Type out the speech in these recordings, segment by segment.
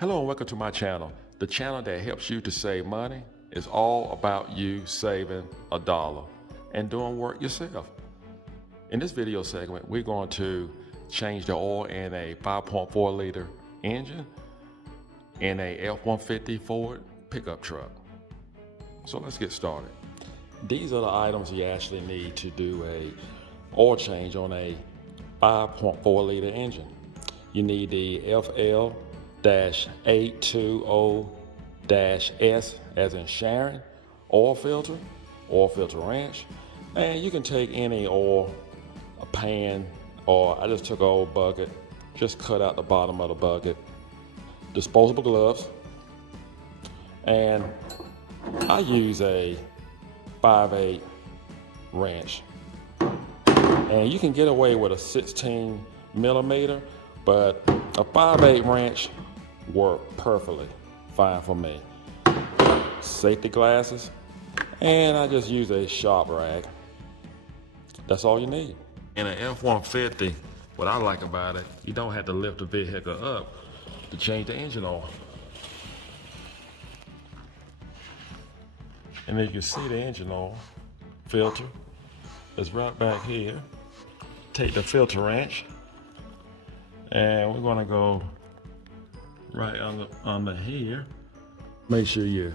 Hello and welcome to my channel. The channel that helps you to save money is all about you saving $1 and doing work yourself. In this video segment, we're going to change the oil in a 5.4 liter engine in a F-150 Ford pickup truck. So let's get started. These are the items you actually need to do a oil change on a 5.4 liter engine. You need the FL-820-S as in Sharon oil filter wrench, and you can take any oil, a pan, or I just took an old bucket, just cut out the bottom of the bucket, disposable gloves, and I use a 5.8 wrench, and you can get away with a 16 millimeter, but a 5.8 wrench worked perfectly fine for me. Safety glasses, and I just use a shop rag. That's all you need. In an F-150, what I like about it, you don't have to lift the vehicle up to change the engine oil. And as you can see, the engine oil filter is right back here. Take the filter wrench, and we're gonna go right under here. Make sure you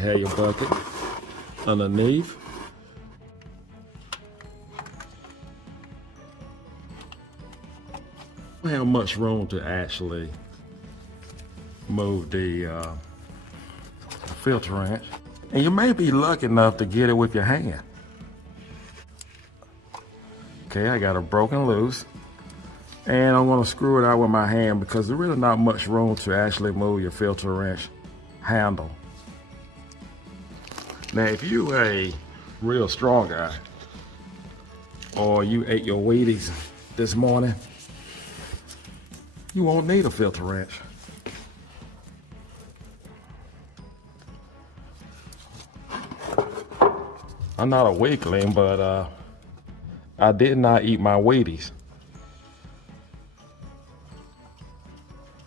have your bucket underneath. We don't have much room to actually move the filter wrench, and you may be lucky enough to get it with your hand. Okay, I got it broken loose, and I'm gonna screw it out with my hand because there's really not much room to actually move your filter wrench handle. Now, if you a real strong guy, or you ate your Wheaties this morning, you won't need a filter wrench. I'm not a weakling, but I did not eat my Wheaties.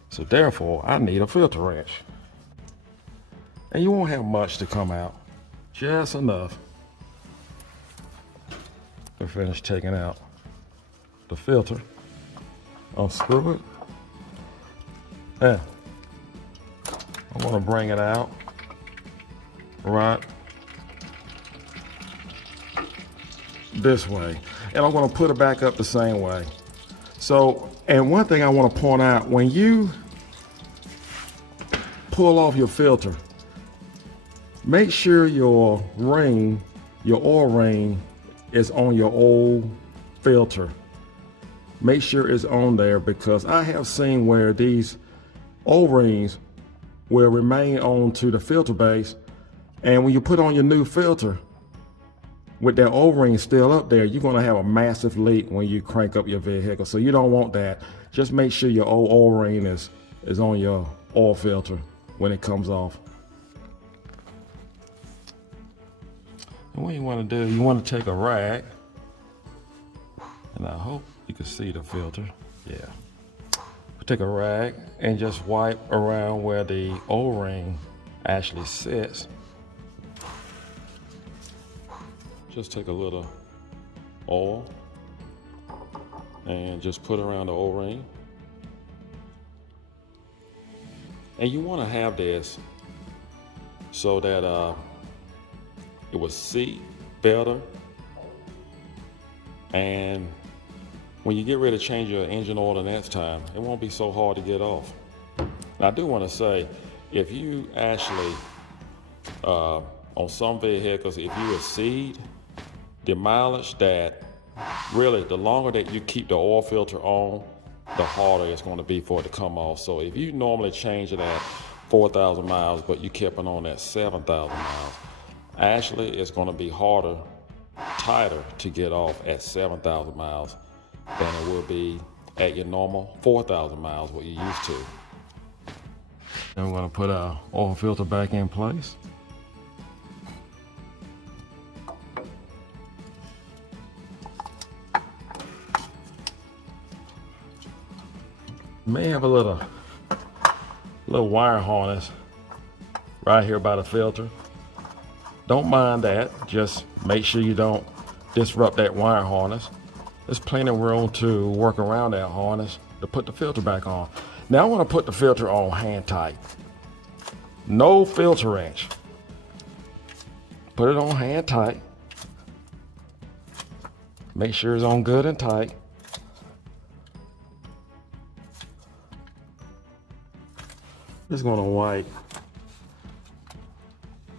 So therefore, I need a filter wrench. And you won't have much to come out, just enough to finish taking out the filter. Unscrew it. And I'm gonna bring it out right this way, and I'm gonna put it back up the same way. So, and one thing I want to point out, when you pull off your filter, make sure your ring, your oil ring, is on your old filter. Make sure it's on there, because I have seen where these O-rings will remain on to the filter base, and when you put on your new filter with that O-ring still up there, you're going to have a massive leak when you crank up your vehicle. So you don't want that. Just make sure your old O-ring is on your oil filter when it comes off. And what you want to do, you want to take a rag, and I hope you can see the filter. Yeah. Take a rag and just wipe around where the O-ring actually sits. Just take a little oil and just put around the O-ring. And you want to have this so that it will seat better, and when you get ready to change your engine oil the next time, it won't be so hard to get off. Now, I do want to say, if you actually, on some vehicles, if you exceed the mileage, that really, the longer that you keep the oil filter on, the harder it's going to be for it to come off. So if you normally change it at 4,000 miles, but you kept it on at 7,000 miles, actually it's going to be harder, tighter to get off at 7,000 miles than it will be at your normal 4,000 miles, what you're used to. Then we're going to put our oil filter back in place. May have a little little wire harness right here by the filter. Don't mind that, just make sure you don't disrupt that wire harness. There's plenty of room to work around that harness to put the filter back on. Now I want to put the filter on hand tight. No filter wrench. Put it on hand tight. Make sure it's on good and tight. Just going to wipe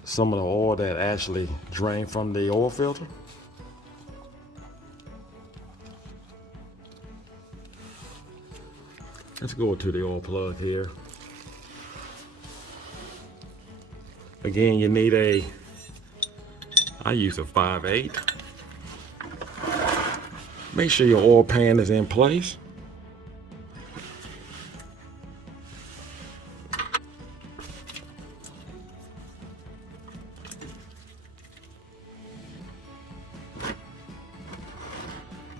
some of the oil that actually drained from the oil filter. Let's go to the oil plug here. Again, you need I use a 5.8. Make sure your oil pan is in place.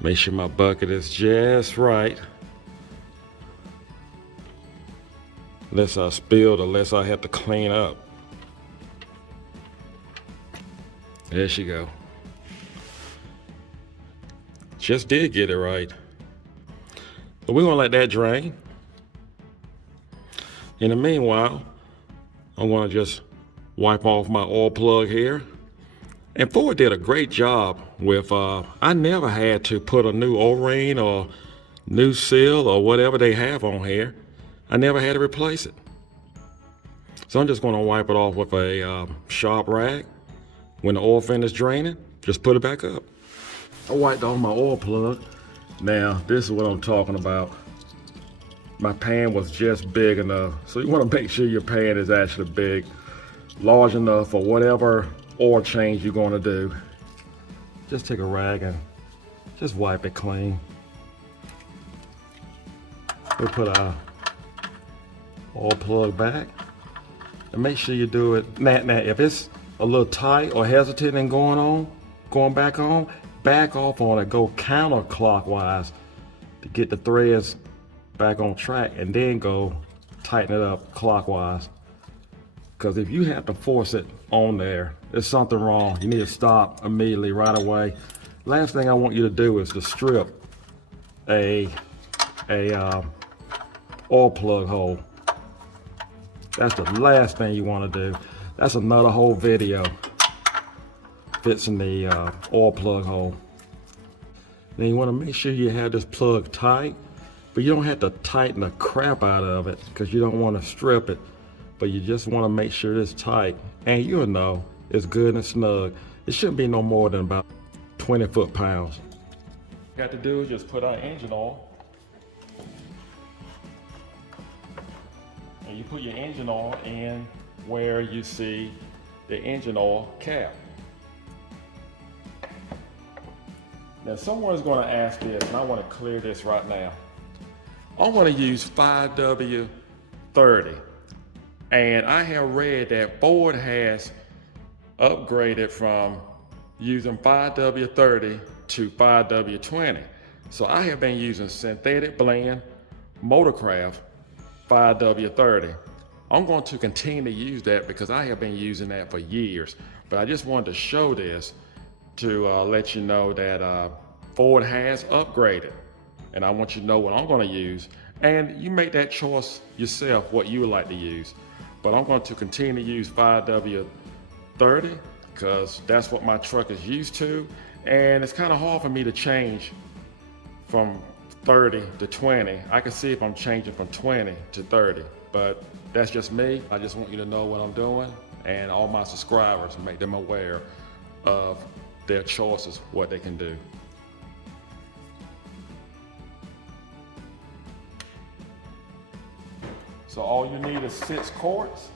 Make sure my bucket is just right. Unless I spilled, unless I have to clean up. There she go. Just did get it right. But we're gonna let that drain. In the meanwhile, I'm gonna just wipe off my oil plug here. And Ford did a great job with, I never had to put a new O-ring or new seal or whatever they have on here. I never had to replace it. So I'm just gonna wipe it off with a sharp rag. When the oil finish draining, just put it back up. I wiped off my oil plug. Now, this is what I'm talking about. My pan was just big enough. So you wanna make sure your pan is actually big, large enough for whatever oil change you're gonna do. Just take a rag and just wipe it clean. We'll put our oil plug back and make sure you do it. Now if it's a little tight or hesitant in going back on, back off on it, go counterclockwise to get the threads back on track, and then go tighten it up clockwise. Because if you have to force it on there, there's something wrong. You need to stop immediately, right away. Last thing I want you to do is to strip a oil plug hole. That's the last thing you want to do. That's another whole video, fixing the oil plug hole. Then you want to make sure you have this plug tight, but you don't have to tighten the crap out of it because you don't want to strip it. But you just want to make sure it's tight, and you'll know it's good and snug. It shouldn't be no more than about 20 foot-pounds. What you got to do is just put our engine oil. And you put your engine oil in where you see the engine oil cap. Now someone's going to ask this, and I want to clear this right now. I want to use 5W30. And I have read that Ford has upgraded from using 5W30 to 5W20. So I have been using synthetic blend Motorcraft 5W30. I'm going to continue to use that because I have been using that for years. But I just wanted to show this to let you know that Ford has upgraded. And I want you to know what I'm going to use. And you make that choice yourself, what you would like to use. But I'm going to continue to use 5W30 because that's what my truck is used to. And it's kind of hard for me to change from 30 to 20. I can see if I'm changing from 20 to 30, but that's just me. I just want you to know what I'm doing, and all my subscribers, make them aware of their choices, what they can do. So all you need is 6 quarts.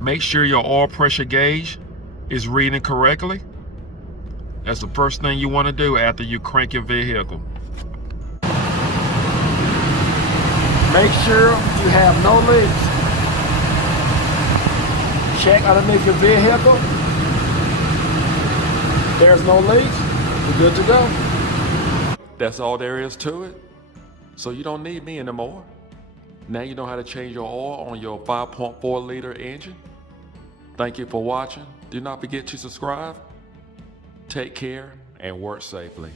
Make sure your oil pressure gauge is reading correctly. That's the first thing you want to do after you crank your vehicle. Make sure you have no leaks. Check underneath your vehicle. There's no leaks, we're good to go. That's all there is to it. So you don't need me anymore. Now you know how to change your oil on your 5.4 liter engine. Thank you for watching. Do not forget to subscribe. Take care and work safely.